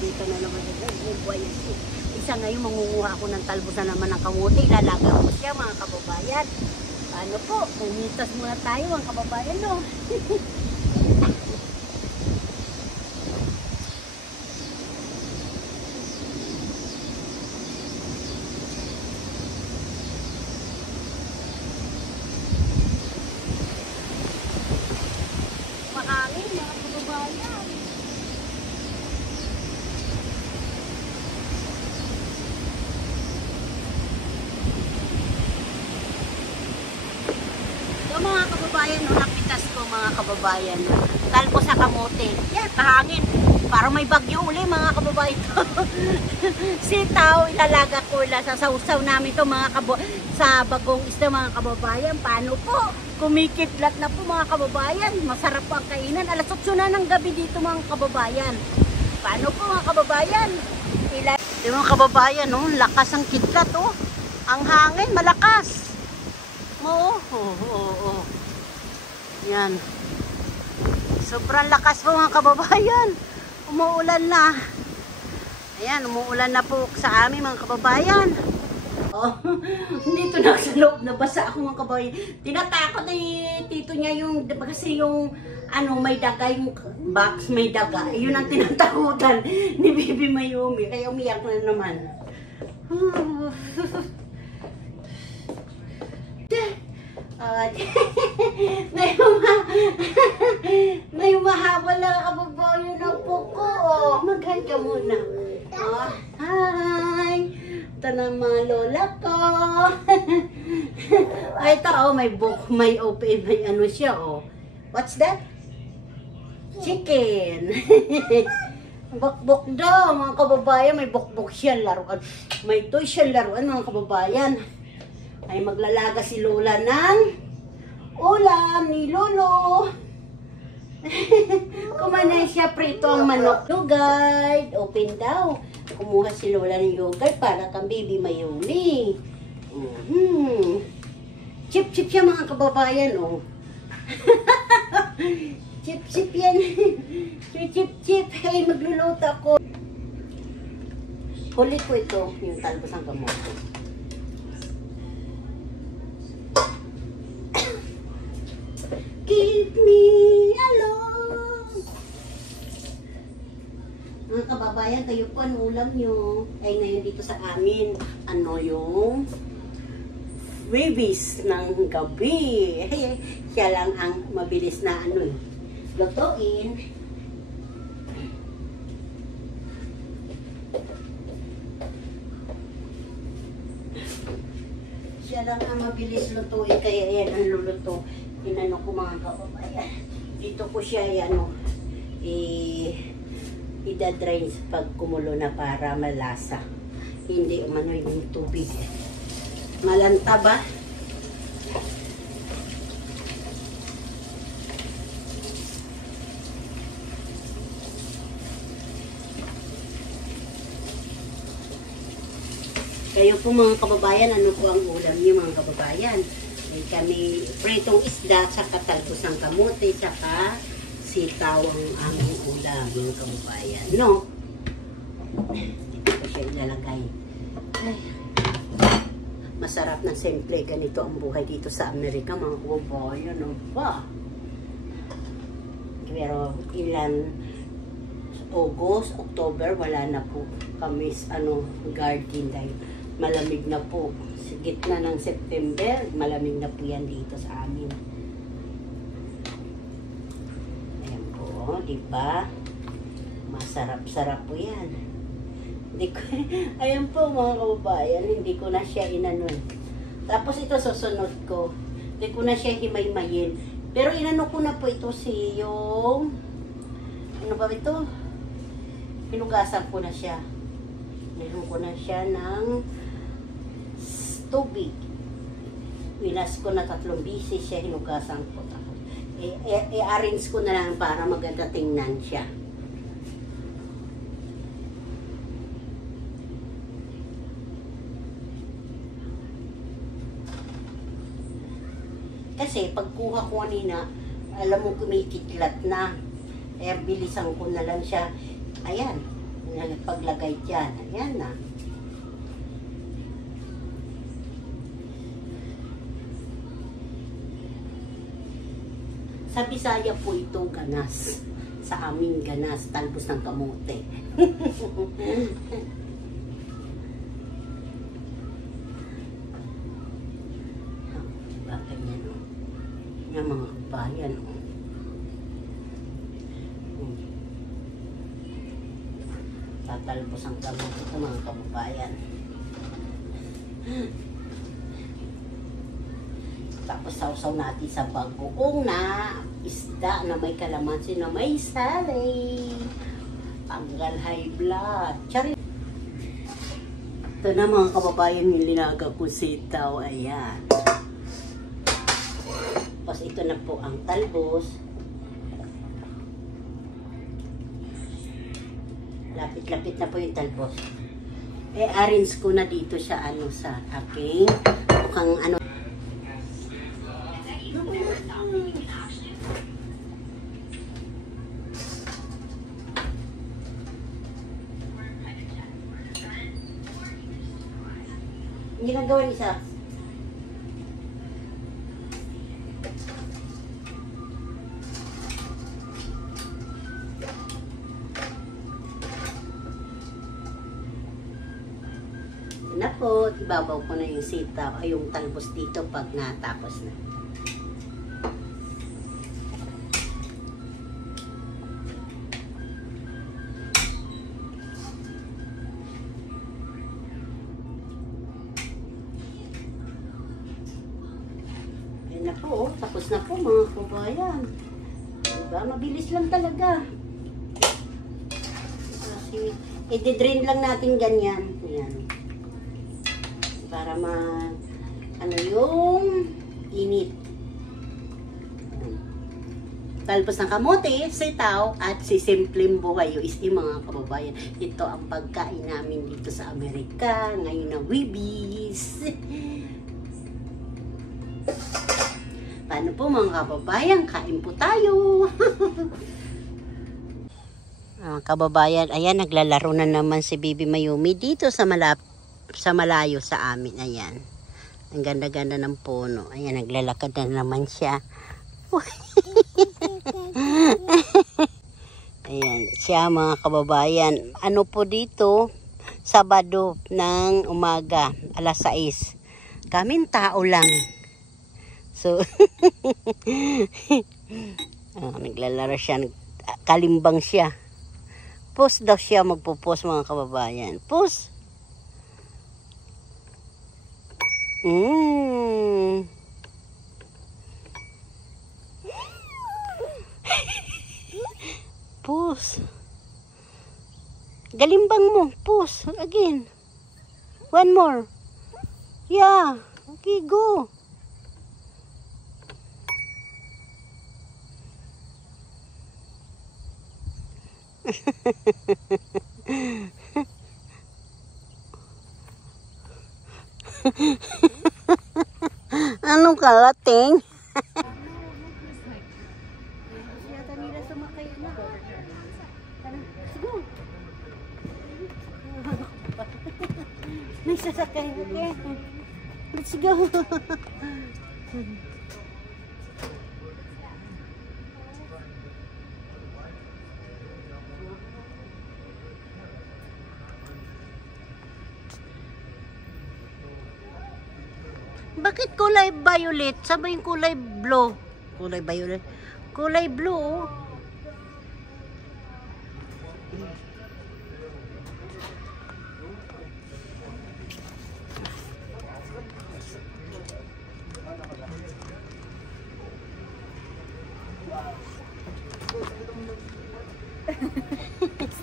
dito na naman. Isa ngayon, mangunguha ako ng talbusan naman ng kamuti. Ilalaga ko siya, mga kababayan. Ano po, pumitas muna tayo, mga kababayan, no? Mahangin, mga kababayan. Mga kababayan, no, napitas ko mga kababayan, talpo sa kamote. Yan, kahangin. Para may bagyo uli mga kababayan. Sitaw, ilalaga ko sa sausaw namin to mga sa bagong isda mga kababayan. Paano po? Kumikidlat na po mga kababayan. Masarap po ang kainan. Alas 8 na ng gabi dito mga kababayan. Paano po mga kababayan? Yung mga kababayan, no, lakas ang kidlat, oh. Ang hangin, malakas. Oo. Yan. Sobrang lakas po mga kababayan. Umuulan na. Ayan, umuulan na po sa amin mga kababayan. Oh, dito na sa loob, nabasa ako mga kababayan. Tinatakot na tito niya yung, kasi yung ano, may daga, yung box may daga. Yun ang tinatakutan ni Bibi Mayumi. Kaya umiyak na naman. May mahabol lang kababayan ng puko. Oh, mag-hi ka muna. Oh, hi! Ito na mga lola ko. Ay, ito, oh, may book, may open, may ano siya, oh. What's that? Chicken. Bok-bok daw, mga kababayan. May bok-bok siya laruan. May toy siya laruan, mga kababayan. Ay maglalaga si Lola ng ulam ni Lolo. Kumanay siya prito ang manok. Yogurt, open daw. Kumuha si Lola ng yogurt para kang Bibi Mayumi. Chip-chip siya mga kababayan, oh. Chip-chip yan. Chip-chip. Hey, magluluto ako. Huli ko ito, yung talbos ng kamote. Keep me alone. Mga kababayan, kayo po, ano ulam nyo? Ay ngayon dito sa amin, ano yung babies ng gabi. Siya lang ang mabilis na ano, lutuin. Siya lang ang mabilis lutuin, kaya yan ang luluto. Inano ko mga kababayan. Dito ko siya ano, idadry pag kumulo na para malasa. Hindi umano yung tubig. Malanta ba? Kayo po mga kababayan, ano po ang ulam niyo mga kababayan? Kami pritong isda, saka talbos ng kamote, saka sitaw ang aming ulam, yung kababayan. No? Dito ko siya ilalagay. Ay, masarap na simple. Ganito ang buhay dito sa Amerika, mga kababayan. No? Ba? Pero ilan, August, October, wala na po kami garden dahil malamig na po. Sa gitna ng September, malamig na po yan dito sa amin. Ayan po, di ba? Masarap-sarap po yan. Ayan po mga kababayan, hindi ko na siya inanon. Tapos ito susunod ko. Hindi ko na siya himay-mayin. Pero inano ko na po ito yung ano ba ito? Hinugasan ko na siya. Nilun ko na siya ng tubig. Winas ko na 3 bisis siya, hinugasan ko. I-arrange ko na lang para maganda tingnan siya. Kasi pagkuha ko kanina, alam mo kumikitlat na. Kaya bilisan ko na lang siya. Ayan, paglagay dyan. Ayan na. Sa Bisaya po ito ganas. Sa amin ganas, talbos ng kamote. Bakit yan o? Yan mga kabayan o. Tatalbos ang kamote ito mga kababayan. Tapos sausaw natin sa bagoong na isda na may kalamansi na may sali. Tanggal high blood. Charin. Ito na mga kababayan yung linaga ko sitaw. Ayan. Tapos ito na po ang talbos. Lapit-lapit na po yung talbos. Arrange ko na dito siya sa aking mukhang ano. Ginagawa isa. Na po, ibabaw ko na yung sitaw ay yung talbos dito pag natapos na. Na po, tapos na po mga kabayan. Diba? Mabilis lang talaga. Kasi, i-drain lang natin ganyan. Ayan. Para ano yung init. Talbos ng kamote, sitaw, at si simpleng buhay. Yung mga kababayan. Ito ang pagkain namin dito sa Amerika. Ngayon na Wibis. Paano po mga kababayan? Kain po tayo! Kababayan, ayan, naglalaro na naman si Bibi Mayumi dito sa malayo sa amin. Ayan. Ang ganda-ganda ng puno. Ayan, naglalakad na naman siya. Ayan, siya mga kababayan. Ano po dito? Sabado ng umaga, alas 6. Kaming tao lang. So, naglalaro siya, kalimbang siya. Post daw siya, magpo-post mga kababayan. Post! Post. Galimbang mo, post. Again. One more. Yeah. Okay, go. Anong kalating? Yata nila sumakay na. Sige. May sasakay na. Let's go. Bakit kulay violet? Sabay yung kulay blue. Kulay violet. Kulay blue.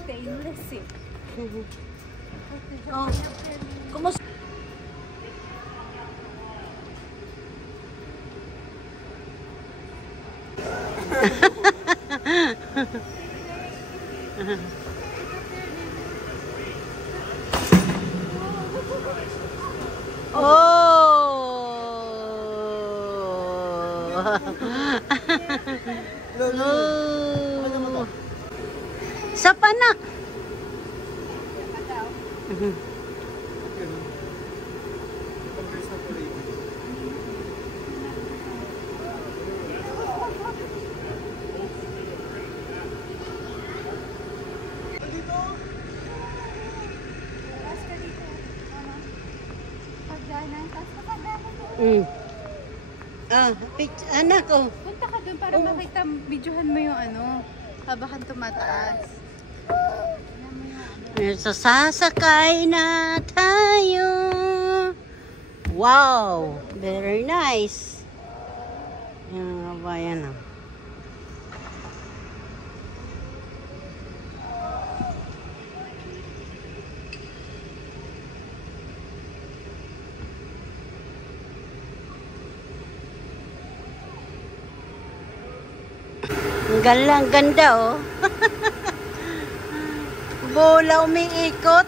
Stainless eh. Oh. Kumusta? Oh! Sa panak. Anak ko. Punta ka doon para makita, videohan mo yung ano, habakan tumataas. Sasakay na tayo. Wow, very nice. Yan mga bayan. Ang ganda oh. Bola umiikot.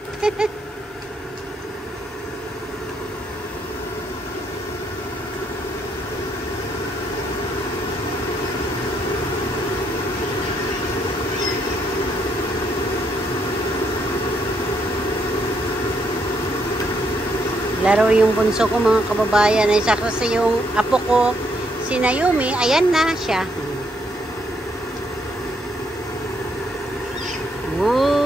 Laro yung bunso ko mga kababayan. Ay sakto sa yung apo ko, si Naomi. Ayan na siya. Woo!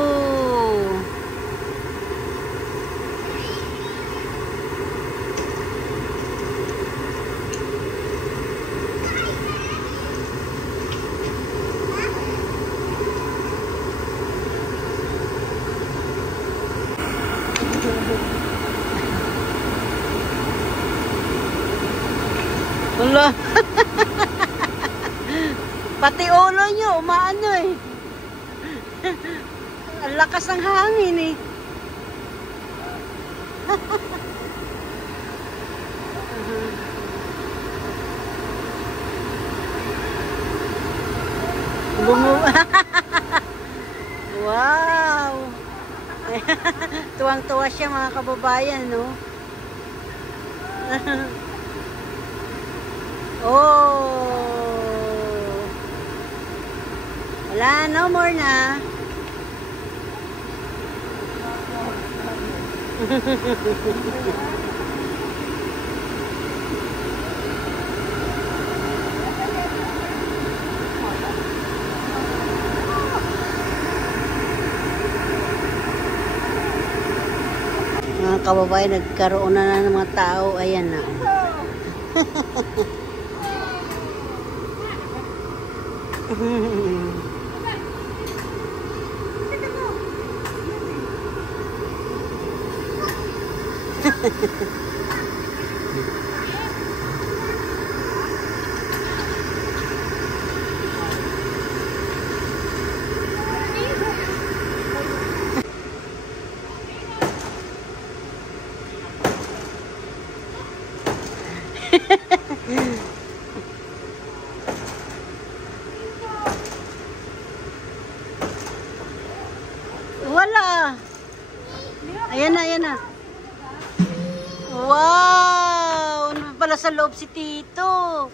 Wala. Pati ulo nyo, umaano eh. Ang lakas ng hangin eh. Wow! Tuwang-tuwa siya mga kababayan, no? Oh! Wala, no more na. Mga kababayan, nagkaroon na ng mga tao. Ayan na. Wala. Ayan na, ayan na. Wow! Ano pala sa loob si Tito?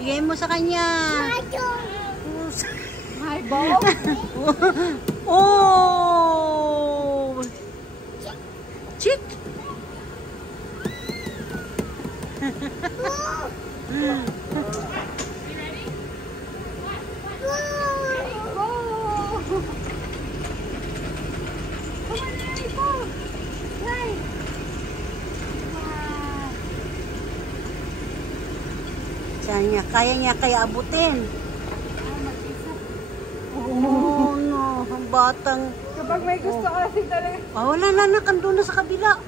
Bigay mo sa kanya. Hi, Bob. Oh! Chick! Kaya niya kaya abutin. Oh no, ang batang. Kapag may gusto kasi talaga. Wala na, andun na sa kabila.